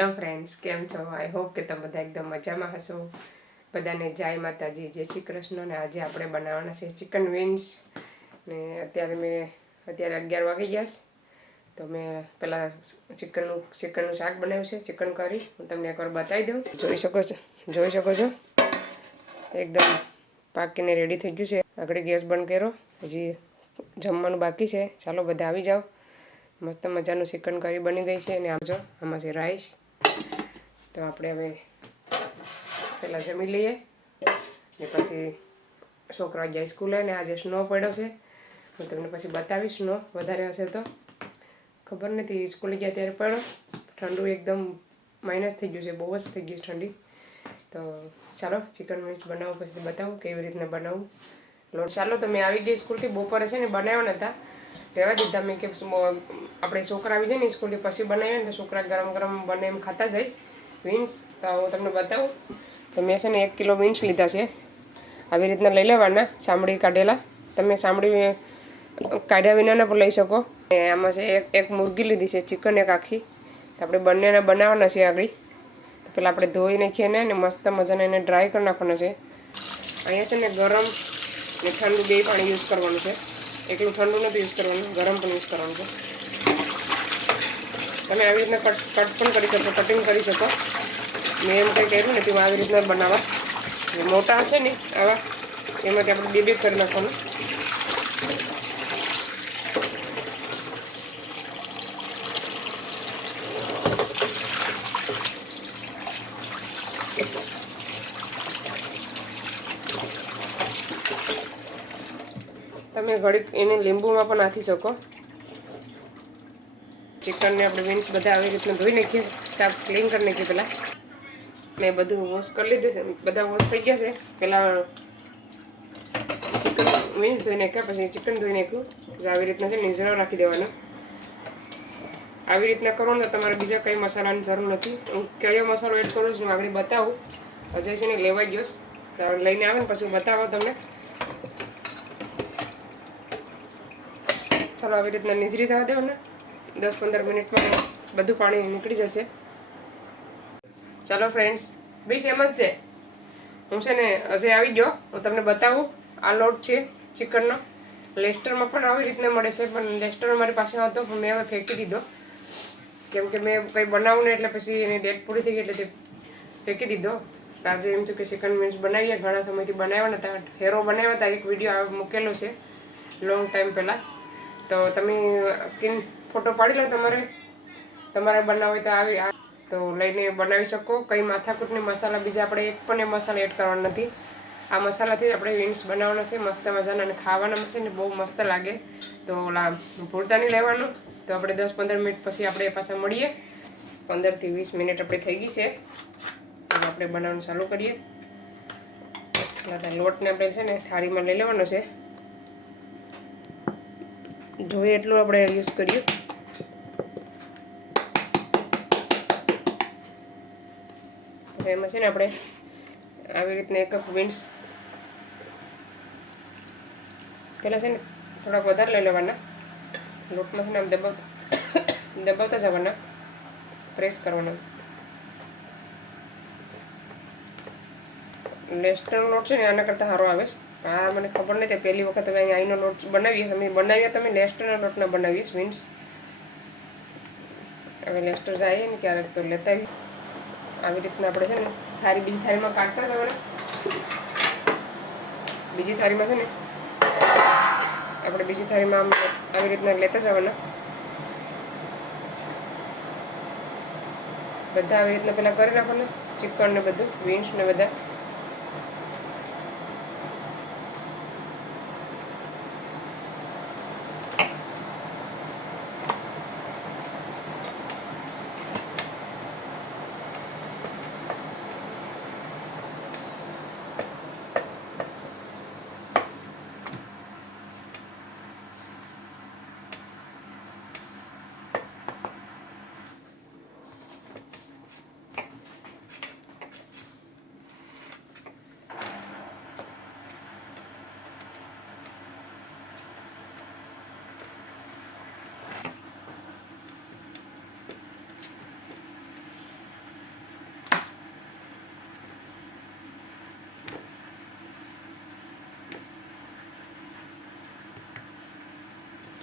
Hello friends, કેમ છો? I hope કે તમે બધા એકદમ મજામાં હશો. બધાને જય માતાજી, જય શ્રી કૃષ્ણ. ને આજે આપણે બનાવવાના છે ચિકન વિંગ્સ. ને અત્યારે 11 વાગી ગયા. તો મેં પહેલાં ચિકનનું શાક બનાવ્યું છે, ચિકન કરી. હું તમને એકવાર બતાવી દઉં. જોઈ શકો છો એકદમ પાકીને રેડી થઈ ગયું છે. આગળ ગેસ બંધ કર્યો. હજી જમવાનું બાકી છે. ચાલો બધા આવી જાઓ. મસ્ત મજાનું ચિકન કરી બની ગઈ છે. અને આવજો, આમાં છે રાઈસ. તો આપણે હવે પહેલાં જમી લઈએ ને પછી છોકરા જાય સ્કૂલે. ને આજે સ્નો પડ્યો છે. હું તમને પછી બતાવીશ. સ્નો વધારે હશે તો ખબર નથી. સ્કૂલે ગયા ત્યારે પડ્યો. ઠંડુ એકદમ માઇનસ થઈ ગયું છે. બહુ જ થઈ ગયું ઠંડી. તો ચાલો ચિકન વિંગ્સ બનાવું, પછી બતાવું કેવી રીતના બનાવું. ચાલો તો મેં આવી ગઈ સ્કૂલથી. બપોરે છે ને બનાવ્યા નહોતા, રહેવા દીધા. મેં કે આપણે છોકરા આવી જાય ને સ્કૂલથી પછી બનાવીએ ને તો છોકરા ગરમ ગરમ બને એમ ખાતા જાય વિંગ્સ. તો હું તમને બતાવું. તો મેં છે ને 1 કિલો વિંગ્સ લીધા છે. આવી રીતના લઈ લેવાના, ચામડી કાઢેલા. તમે ચામડી કાઢ્યા વિનાના પણ લઈ શકો. આમાં છે એક મુરગી લીધી છે, ચિકન એક આખી. તો આપણે બંનેને બનાવવાના છે આગળ. તો પહેલાં આપણે ધોઈ નાખીએ ને મસ્ત મજાને એને ડ્રાય કરી નાખવાના છે. અહીંયા છે ને ગરમ ને ઠંડુ બે પાણી યુઝ કરવાનું છે. એટલું ઠંડુ નથી યુઝ કરવાનું, ગરમ પણ યુઝ કરવાનું છે. તમે આવી રીતના કટ પણ કરી શકો, કટિંગ કરી શકો. મેં એમ કંઈ કર્યું નથી, હું આવી રીતના બનાવવા. મોટા હશે ને આવા, એમાંથી આપણે બે કરી નાખવાનું. તમે ઘડીક એને લીંબુમાં પણ નાખી શકો. ચિકનને આપણે વિંગ્સ બધા આવી રીતના ધોઈ નાખીએ, સાફ ક્લીન કરી નાખીએ. પહેલાં મેં બધું વોશ કરી લીધું છે, બધા વોશ થઈ ગયા છે. પહેલાં ચિકન વિંગ્સ ધોઈ નાખ્યા, પછી ચિકન ધોઈ નાખ્યું. આવી રીતના છે નીચરો રાખી દેવાનો. આવી રીતના કરો ને તો તમારે બીજા કંઈ મસાલાની જરૂર નથી. હું કયો મસાલો એડ કરું છું આગળ બતાવું. હજે છે ને લેવા ગયો તો લઈને આવે ને પછી બતાવો તમને. ચાલો આવી રીતના નીચરી જવા દેવો ને 10-15 મિનિટમાં બધું પાણી નીકળી જશે. ચાલો ફ્રેન્ડ્સ, બી એમ જ છે. હું છે ને હજે આવી ગયો. હું તમને બતાવું. આ લોટ છે ચિકનનો. લેસ્ટરમાં પણ આવી રીતના મળે છે, પણ લેસ્ટર મારી પાસે હતો પણ મેં હવે ફેંકી દીધો. કેમ કે મેં કંઈ બનાવું ને એટલે પછી એની ડેટ પૂરી થઈ ગઈ એટલે તે ફેંકી દીધો. આજે એમ થયું કે ચિકન વિંગ્સ બનાવીએ. ઘણા સમયથી બનાવ્યા નહોતા. હેરો બનાવ્યા હતા, એક વિડીયો મૂકેલો છે લોંગ ટાઈમ પહેલાં. તો તમે ફોટો પાડી લો. તમારે બનાવો હોય તો તો લઈને બનાવી શકો. કંઈ માથાકૂટની મસાલા બીજા આપણે એક પણ મસાલા એડ કરવાનો નથી. આ મસાલાથી આપણે વિંગ્સ બનાવવાના છે મસ્ત મજાના, અને ખાવાના છે ને બહુ મસ્ત લાગે. તો ભૂલતા નહીં લેવાનું. તો આપણે 10-15 મિનિટ પછી આપણે પાછા મળીએ. 15 થી 20 મિનિટ આપણે થઈ ગઈ છે. આપણે બનાવવાનું ચાલુ કરીએ. લોટને આપણે છે ને થાળીમાં લઈ લેવાનો છે. જોઈએ એટલું આપણે યુઝ કરીએ. પછી એમાં છે ને આપણે આવી રીતના એક કપ વિંગ્સ પહેલાં છે ને થોડાક વધારે લઈ લેવાના. લોટમાં છે ને આમ દબાવતા જવાના, પ્રેસ કરવાના. લેસ્ટરનો લોટ છે ને આના કરતાં સારો આવે છે. આ મને ખબર નથી, પહેલી વખત હવે અહીંયા આઈનો લોટ બનાવીએ. અમે બનાવીએ તમે લેસ્ટરના લોટના બનાવીએ વિંગ્સ. હવે લેસ્ટર જાય ને ક્યારેક તો લેતા આવીએ. આવી રીતના આપણે છે ને બીજી થાળીમાં કાઢતા જવાના. બીજી થાળીમાં છે ને આપણે બીજી થાળીમાં આવી રીતના લેતા જવાના. બધા આવી રીતના પહેલાં કરી નાખવાના. ચિકન ને બધું, વિંગ્સ ને બધા.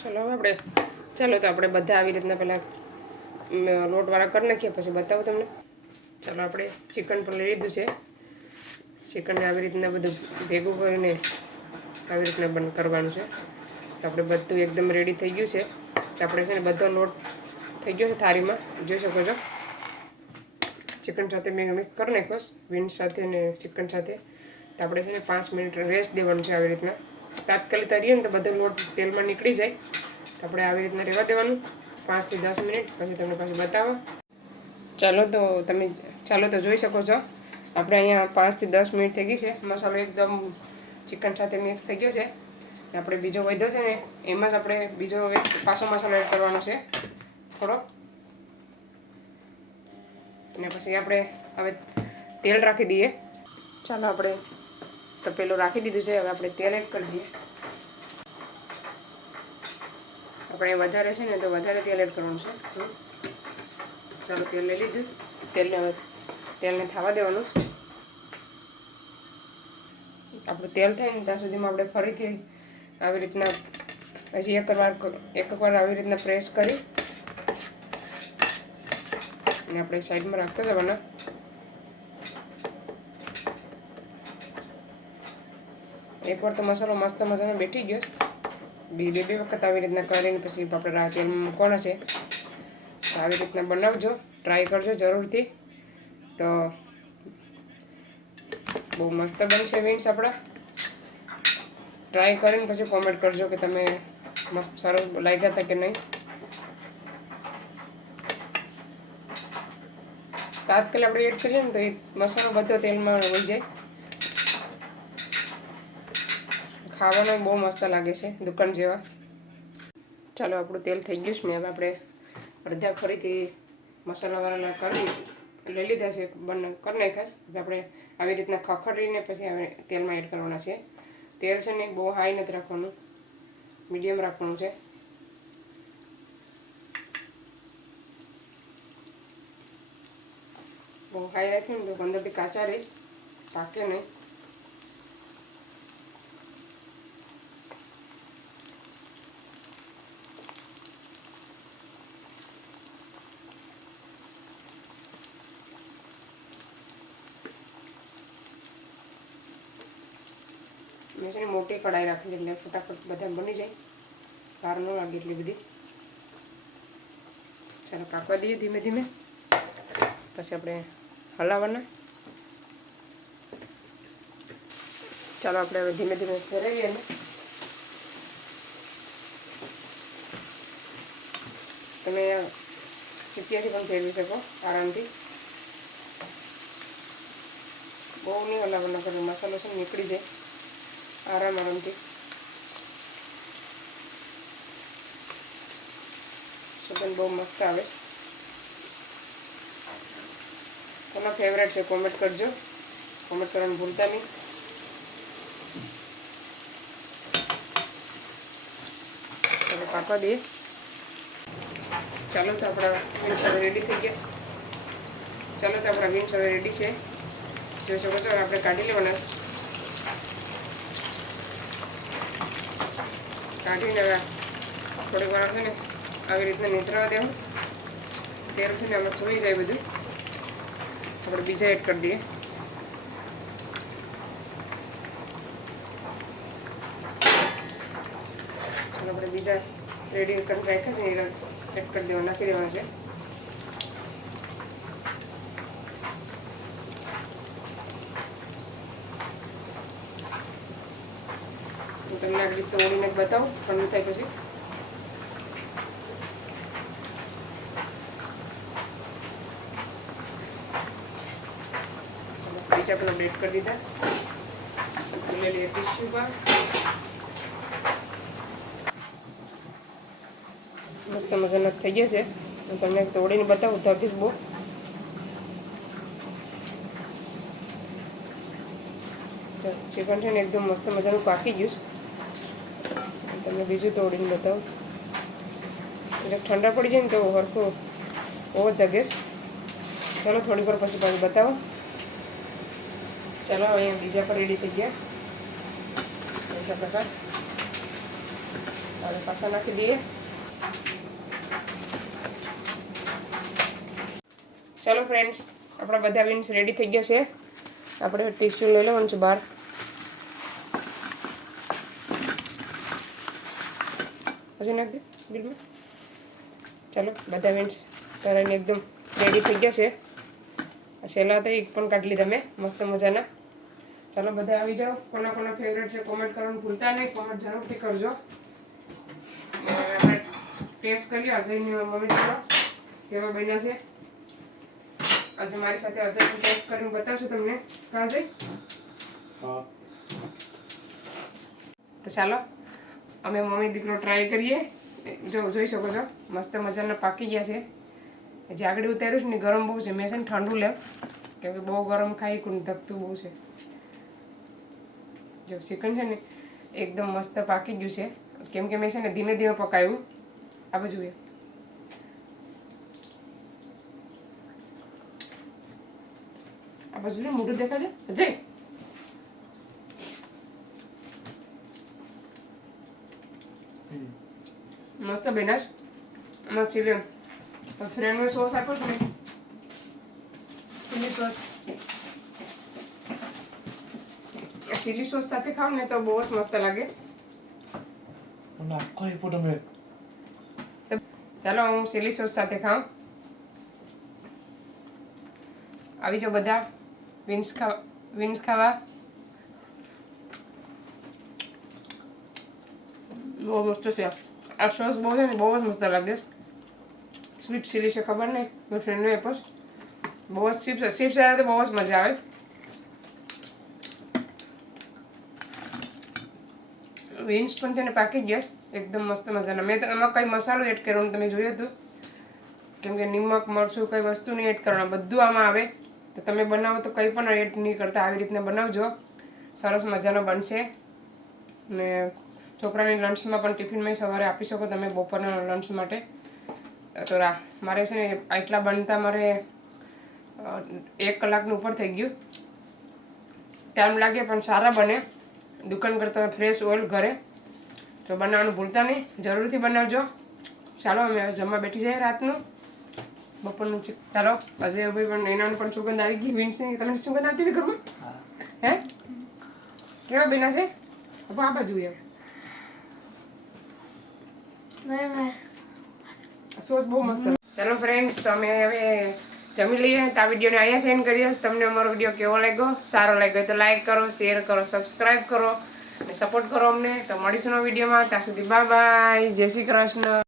ચલો આપણે તો આપણે બધા આવી રીતના પહેલાં લોટવાળા કરી નાખીએ, પછી બતાવું તમને. ચાલો આપણે ચિકન પણ લઈ લીધું છે. ચિકનને આવી રીતના બધું ભેગું કરીને આવી રીતના બંધ કરવાનું છે. તો આપણે બધું એકદમ રેડી થઈ ગયું છે. તો આપણે છે ને બધો લોટ થઈ ગયો છે થાળીમાં, જોઈ શકો છો. ચિકન સાથે મેં મિક્સ કરી નાખ્યો વિન્સ સાથે ને ચિકન સાથે. તો આપણે છે ને 5 મિનિટ રેસ્ટ દેવાનું છે આવી રીતના. તાત્કાલિક તરીએ ને તો બધો લોટ તેલમાં નીકળી જાય. તો આપણે આવી રીતના રહેવા દેવાનું 5 થી 10 મિનિટ, પછી તમને પાછું બતાવો. ચાલો તો જોઈ શકો છો. આપણે અહીંયા 5 થી 10 મિનિટ થઈ ગઈ છે. મસાલો એકદમ ચિકન સાથે મિક્સ થઈ ગયો છે. આપણે બીજો વધ્યો છે ને એમાં જ આપણે બીજો એક પાછો મસાલો એડ કરવાનો છે થોડો. અને પછી આપણે હવે તેલ રાખી દઈએ. ચાલો આપણે તપેલું રાખી દીધું છે. હવે આપણે તેલ એડ કરી દઈએ. આપણે વધારે છે ને તો વધારે તેલ એડ કરવાનું છે. ચાલો તેલ લઈ લીધું. તેલને થવા દેવાનું. આપણું તેલ થાય ને ત્યાં સુધીમાં આપણે ફરીથી આવી રીતના હજી એકવાર આવી રીતના પ્રેસ કરી અને આપણે સાઈડમાં રાખતા જવાના. એકવાર તો મસાલો મસ્ત મજાનો બેઠી ગયો. બે વખત આવી રીતના કરીને પછી આપણે તેલમાં મૂકવાના છે. આવી રીતના બનાવજો, ટ્રાય કરજો જરૂરથી. તો બહુ મસ્ત બનશે વિન્સ આપણા. ટ્રાય કરીને પછી કોમેન્ટ કરજો કે તમે મસ્ત સરસ લાગ્યા હતા કે નહીં. તાત્કાલિક આપણે એડ કરીએ ને તો એ મસાલો બધો તેલમાં વહી જાય. ખાવાનો બહુ મસ્ત લાગે છે, દુકાન જેવા. ચાલો આપણું તેલ થઈ ગયું છે ને. હવે આપણે અડધા ફરીથી મસાલાવાળા લઈ લીધા છે, કરી નાખ્યા. આપણે આવી રીતના ખખડીને પછી હવે તેલમાં એડ કરવાના છે. તેલ છે ને બહુ હાઈ નથી રાખવાનું, મીડિયમ રાખવાનું છે. બહુ હાઈ રાખ્યું ને તો અંદરથી કાચા રહે, પાકે નહીં. મેં છે ને મોટી કઢાઈ રાખી એટલે ફટાફટ બધા બની જાય, વાર ન લાગે એટલી બધી. ચાલો કાપવા દઈએ ધીમે ધીમે, પછી આપણે હલાવવાના. ચાલો આપણે હવે ધીમે ધીમે ફેરવીએ એને. તમે ચીપિયાથી પણ ફેરવી શકો આરામથી. બહુ નહીં હલાવવાના કરે, મસાલો છે નીકળી જાય આરામથી. સુગંધ બહુ મસ્ત આવે છે. કોના ફેવરેટ છે કોમેન્ટ કરજો, કોમેન્ટ કરવાનું ભૂલતા નહીં. ચાલો કાપવા દઈએ. ચાલો તો આપણા વિન્સ હવે રેડી થઈ ગયા. ચાલો તો આપણા વિન્સ હવે રેડી છે, જોઈ શકો છો. આપણે કાઢી લેવાના. કાઢીને થોડીક વાર છે ને આવી રીતના નીચરવા દેવું. તેલ છે ને આમાં સુઈ જાય બધું. આપણે બીજા એડ કરી દઈએ. ચાલો આપણે બીજા રેડી કરીને રાખ્યા છે ને એડ કરી દેવા, નાખી દેવાના છે. હું તમને આ રીતે ઓળીને બતાવું, ઠંડુ થાય પછી. બીજા પણ આપણે એડ કરી દીધા. લઈ લઈએ ટીશ્યુ પર. મસ્ત મજાના થઈ ગયા છે. હું તમને તોડીને બતાવું, ધગીશ બહુ. ચિકન છે ને એકદમ મસ્ત મજાનું પાકી ગયું છે. તમને બીજું તોડીને બતાવું. એટલે ઠંડા પડી જાય ને તો હરખું બહુ જ ધગેશ. ચાલો થોડીક વાર પછી પાછું બતાવો. ચાલો અહીંયા બીજા પર રેડી થઈ ગયા. બીજા પ્રકાર હવે પાછા નાખી દઈએ. ચલો ફ્રેન્ડ્સ, આપણા બધા બીન્સ રેડી થઈ ગયા છે. આપણે ટીસ્યુ લઈ લેવાનું છે બહાર. પછી નાખી દે બિલમાં. ચાલો, બધા બીન્સ તરાઈને એકદમ રેડી થઈ ગયા છે. છેલ્લા તો એક પણ કાઢી લીધા મેં મસ્ત મજાના. ચાલો બધા આવી જાઓ. કોના કોના ફેવરેટ છે કોમેન્ટ કરવાનું ભૂલતા નહીં. કોમેન્ટ જરૂરથી કરજો. આપણે ટેસ્ટ કરીએ અજયની મમ્મી જોડો કેવા બન્યા છે. આજે મારી સાથે અજય ટેસ્ટ કરીને બતાવશે તમને. અજય તો ચાલો અમે મમ્મી દીકરો ટ્રાય કરીએ. જો જોઈ શકો છો મસ્ત મજાના પાકી ગયા છે. જે આગળ ઉતાર્યું છે ને ગરમ બહુ છે. મેં છે ને ઠંડુ લેવ કેમ કે બહુ ગરમ ખાઈ કોઈને ધકતું બહુ છે. જો ચિકન છે ને એકદમ મસ્ત પાકી ગયું છે કેમ કે મેં છે ને ધીમે ધીમે પકાવ્યું. આ બાજુ આ બાજુ ને મોઢું દેખાડે જય મસ્ત બેનાશ મસ્ત ચીલી ફ્રેન્ડનો સોસ આપો છો ને ચીલી સોસ. ચીલી સોસ સાથે ખાવ ને તો બહુ જ મસ્ત લાગે. ચાલો હું ચીલી સોસ સાથે ખાઉં. આવી જાઓ બધા વિન્સ ખાવા. બહુ મસ્ત છે આ સોસ. બહુ છે ને બહુ જ મસ્ત લાગે. સ્વીટ ચીલી છે ખબર નહીં મારી ફ્રેન્ડને એ પણ બહુ જ ચિપ્સ સાથે તો બહુ જ મજા આવે. વિન્સ પણ તેને પાકી ગયા એકદમ મસ્ત મજાના. મેં તો એમાં કંઈ મસાલો એડ કરવાનો તમે જોયું હતું કેમ કે નિમક મરચું કંઈ વસ્તુ નહીં એડ કરવાનું, બધું આમાં આવે. તો તમે બનાવો તો કંઈ પણ એડ નહીં કરતા, આવી રીતના બનાવજો. સરસ મજાનો બનશે. ને છોકરાની લંચમાં પણ ટિફિનમાં સવારે આપી શકો તમે બપોરના લંચ માટે. તો મારે છે ને આટલા બનતા મારે 1 કલાકનું ઉપર થઈ ગયું. ટાઈમ લાગે પણ સારા બને દુકાન કરતાં ફ્રેશ ઓઇલ ઘરે. તો બનાવવાનું ભૂલતા નહીં, જરૂરથી બનાવજો. ચાલો અમે જમવા બેઠી જાય રાતનું બપોરનું. ચાલો અજયભાઈ પણ એનાનું પણ સુગંધ આવી ગઈ. વિન્સની તમને સુગંધ આવતી હતી ઘરમાં? હે કેવા બેના છે? આ બાજુ એમ સોસ બહુ મસ્ત. ચાલો ફ્રેન્ડ્સ, તો અમે હવે જમી લઈએ. તો આ વિડીયોને અહીંયા સેન્ડ કરીએ. તમને અમારો વિડીયો કેવો લાગ્યો? સારો લાગ્યો તો લાઈક કરો, શેર કરો, સબસ્ક્રાઈબ કરો અને સપોર્ટ કરો અમને. તો મળીશું નવા વિડીયોમાં. ત્યાં સુધી બાય બાય. જય શ્રી કૃષ્ણ.